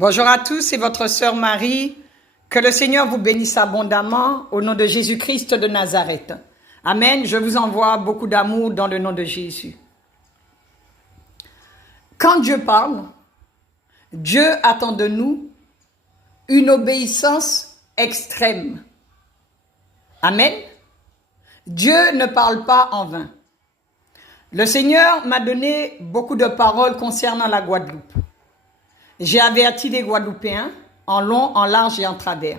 Bonjour à tous, c'est votre sœur Marie. Que le Seigneur vous bénisse abondamment au nom de Jésus-Christ de Nazareth. Amen. Je vous envoie beaucoup d'amour dans le nom de Jésus. Quand Dieu parle, Dieu attend de nous une obéissance extrême. Amen. Dieu ne parle pas en vain. Le Seigneur m'a donné beaucoup de paroles concernant la Guadeloupe. J'ai averti les Guadeloupéens en long, en large et en travers.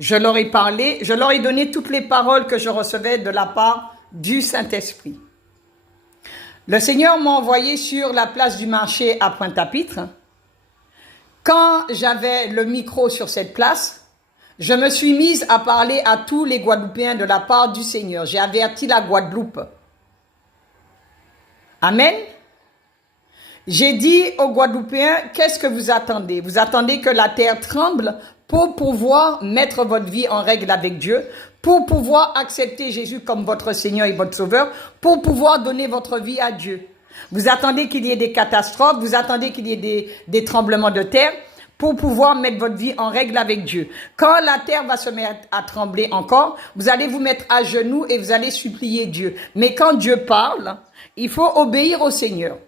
Je leur ai parlé, je leur ai donné toutes les paroles que je recevais de la part du Saint-Esprit. Le Seigneur m'a envoyé sur la place du marché à Pointe-à-Pitre. Quand j'avais le micro sur cette place, je me suis mise à parler à tous les Guadeloupéens de la part du Seigneur. J'ai averti la Guadeloupe. Amen. J'ai dit aux Guadeloupéens, qu'est-ce que vous attendez? Vous attendez que la terre tremble pour pouvoir mettre votre vie en règle avec Dieu, pour pouvoir accepter Jésus comme votre Seigneur et votre Sauveur, pour pouvoir donner votre vie à Dieu. Vous attendez qu'il y ait des catastrophes, vous attendez qu'il y ait des tremblements de terre pour pouvoir mettre votre vie en règle avec Dieu. Quand la terre va se mettre à trembler encore, vous allez vous mettre à genoux et vous allez supplier Dieu. Mais quand Dieu parle, il faut obéir au Seigneur.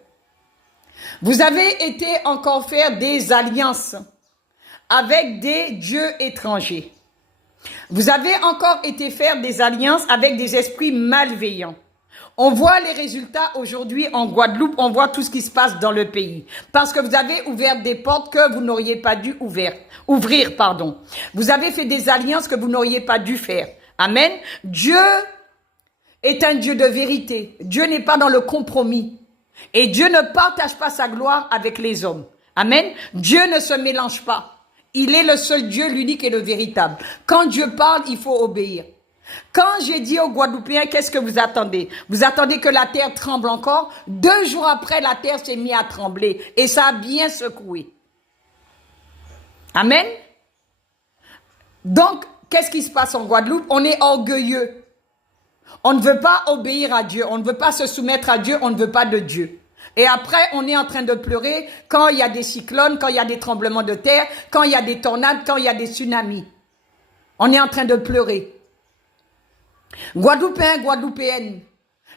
Vous avez été encore faire des alliances avec des dieux étrangers. Vous avez encore été faire des alliances avec des esprits malveillants. On voit les résultats aujourd'hui en Guadeloupe, on voit tout ce qui se passe dans le pays. Parce que vous avez ouvert des portes que vous n'auriez pas dû ouvrir. Vous avez fait des alliances que vous n'auriez pas dû faire. Amen. Dieu est un Dieu de vérité. Dieu n'est pas dans le compromis. Et Dieu ne partage pas sa gloire avec les hommes. Amen. Dieu ne se mélange pas. Il est le seul Dieu, l'unique et le véritable. Quand Dieu parle, il faut obéir. Quand j'ai dit aux Guadeloupéens, qu'est-ce que vous attendez? Vous attendez que la terre tremble encore? 2 jours après, la terre s'est mise à trembler. Et ça a bien secoué. Amen. Donc, qu'est-ce qui se passe en Guadeloupe? On est orgueilleux. On ne veut pas obéir à Dieu, on ne veut pas se soumettre à Dieu, on ne veut pas de Dieu. Et après, on est en train de pleurer quand il y a des cyclones, quand il y a des tremblements de terre, quand il y a des tornades, quand il y a des tsunamis. On est en train de pleurer. Guadeloupéens, Guadeloupéennes,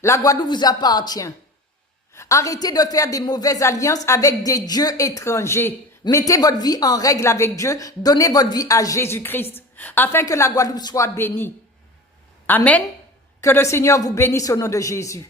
la Guadeloupe vous appartient. Arrêtez de faire des mauvaises alliances avec des dieux étrangers. Mettez votre vie en règle avec Dieu, donnez votre vie à Jésus-Christ, afin que la Guadeloupe soit bénie. Amen. Que le Seigneur vous bénisse au nom de Jésus.